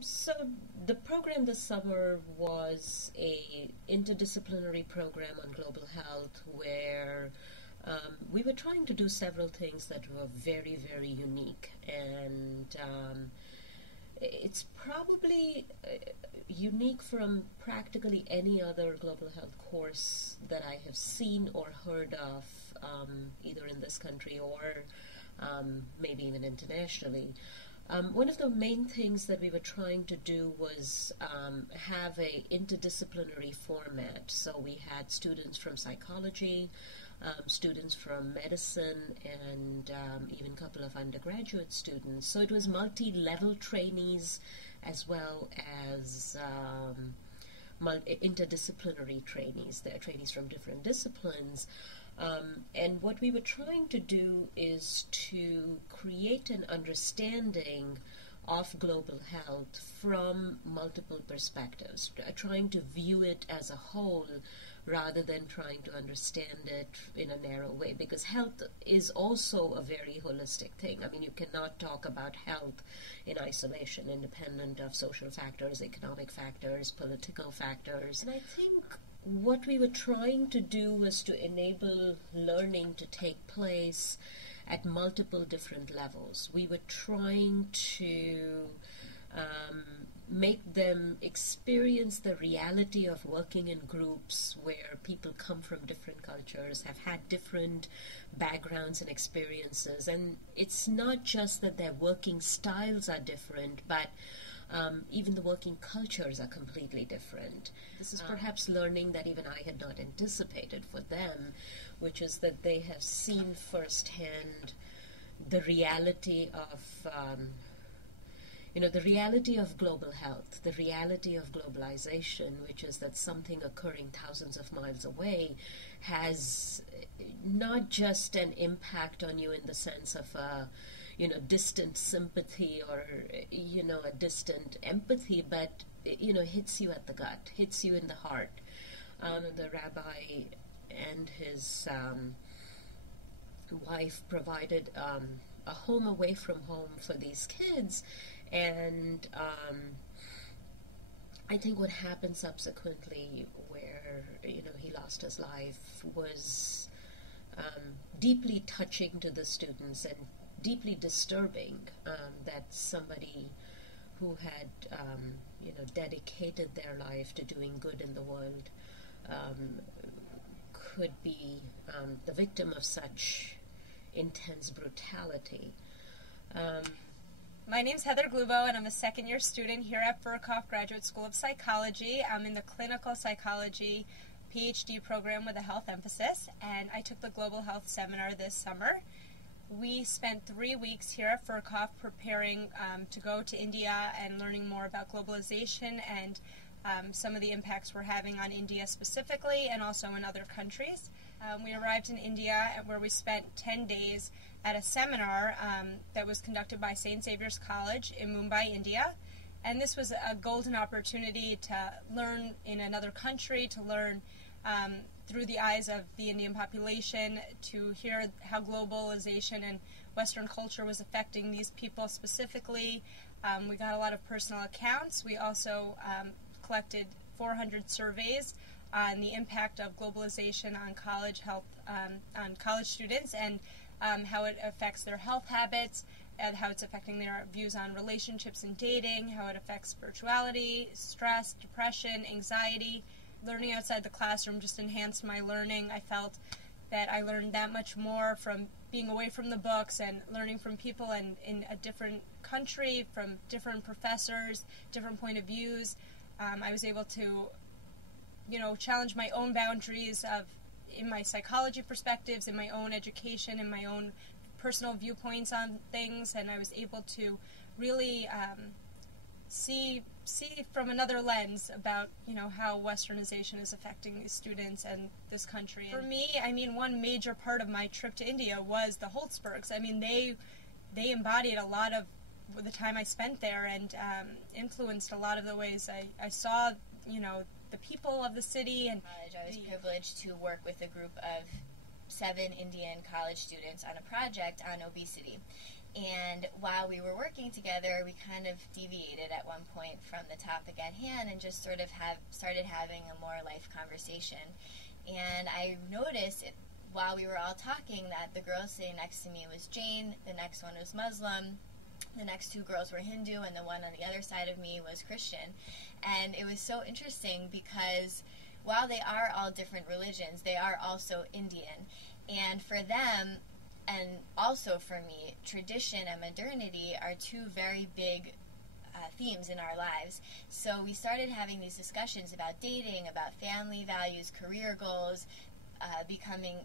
So the program this summer was a interdisciplinary program on global health where we were trying to do several things that were very, very unique. And it's probably unique from practically any other global health course that I have seen or heard of, either in this country or maybe even internationally. One of the main things that we were trying to do was have a interdisciplinary format. So we had students from psychology, students from medicine, and even a couple of undergraduate students. So it was multi-level trainees as well as interdisciplinary trainees. They're trainees from different disciplines. And what we were trying to do is to create an understanding of global health from multiple perspectives, trying to view it as a whole rather than trying to understand it in a narrow way, because health is also a very holistic thing. I mean, you cannot talk about health in isolation, independent of social factors, economic factors, political factors. And I think what we were trying to do was to enable learning to take place at multiple different levels. We were trying to make them experience the reality of working in groups where people come from different cultures, have had different backgrounds and experiences. And it's not just that their working styles are different, but even the working cultures are completely different. This is perhaps learning that even I had not anticipated for them, which is that they have seen firsthand the reality of the reality of global health, the reality of globalization, which is that something occurring thousands of miles away has not just an impact on you in the sense of a distant sympathy or a distant empathy, but hits you at the gut, hits you in the heart. The rabbi and his wife provided a home away from home for these kids. And I think what happened subsequently, where he lost his life, was deeply touching to the students and deeply disturbing. That somebody who had dedicated their life to doing good in the world could be the victim of such intense brutality. My name's Heather Glubo, and I'm a second-year student here at Burkhoff Graduate School of Psychology. I'm in the clinical psychology PhD program with a health emphasis, and I took the Global Health Seminar this summer. We spent 3 weeks here at Burkhoff preparing to go to India and learning more about globalization and some of the impacts we're having on India specifically and also in other countries. We arrived in India where we spent 10 days at a seminar that was conducted by St. Xavier's College in Mumbai, India. And this was a golden opportunity to learn in another country, to learn through the eyes of the Indian population, to hear how globalization and Western culture was affecting these people specifically. We got a lot of personal accounts. We also collected 400 surveys on the impact of globalization on college health, on college students, and how it affects their health habits, and how it's affecting their views on relationships and dating, how it affects spirituality, stress, depression, anxiety. Learning outside the classroom just enhanced my learning. I felt that I learned that much more from being away from the books and learning from people in a different country, from different professors, different point of views. I was able to challenge my own boundaries in my psychology perspectives, in my own education, in my own personal viewpoints on things, and I was able to really see from another lens about how Westernization is affecting these students and this country. For me, I mean, one major part of my trip to India was the Holzbergs. I mean, they embodied a lot of the time I spent there and influenced a lot of the ways I saw the people of the city. And I was privileged to work with a group of 7 Indian college students on a project on obesity. And while we were working together, we kind of deviated at one point from the topic at hand and just sort of started having a more life conversation. And I noticed while we were all talking that the girl sitting next to me was Jane, the next one was Muslim, the next two girls were Hindu, and the one on the other side of me was Christian. And it was so interesting because while they are all different religions, they are also Indian. And for them, and also for me, tradition and modernity are two very big themes in our lives. So we started having these discussions about dating, about family values, career goals, becoming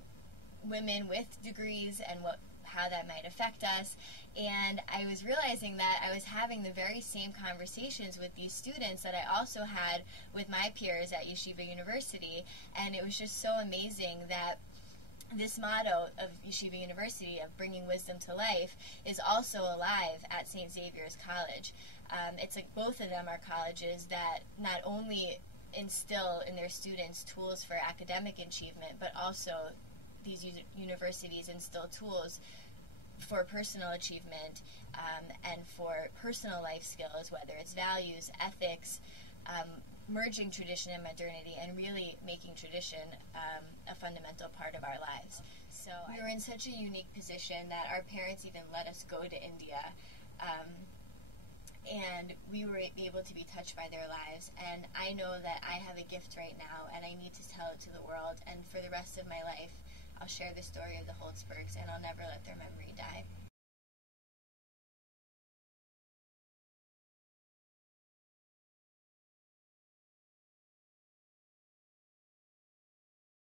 women with degrees, and how that might affect us. And I was realizing that I was having the very same conversations with these students that I also had with my peers at Yeshiva University. And it was just so amazing that this motto of Yeshiva University, of bringing wisdom to life, is also alive at St. Xavier's College. It's like both of them are colleges that not only instill in their students tools for academic achievement, but also these universities instill tools for personal achievement and for personal life skills, whether it's values, ethics, merging tradition and modernity, and really making tradition a fundamental part of our lives. So we were in such a unique position that our parents even let us go to India, and we were able to be touched by their lives. And I know that I have a gift right now, and I need to tell it to the world. And for the rest of my life, I'll share the story of the Holzbergs, and I'll never let their memory die.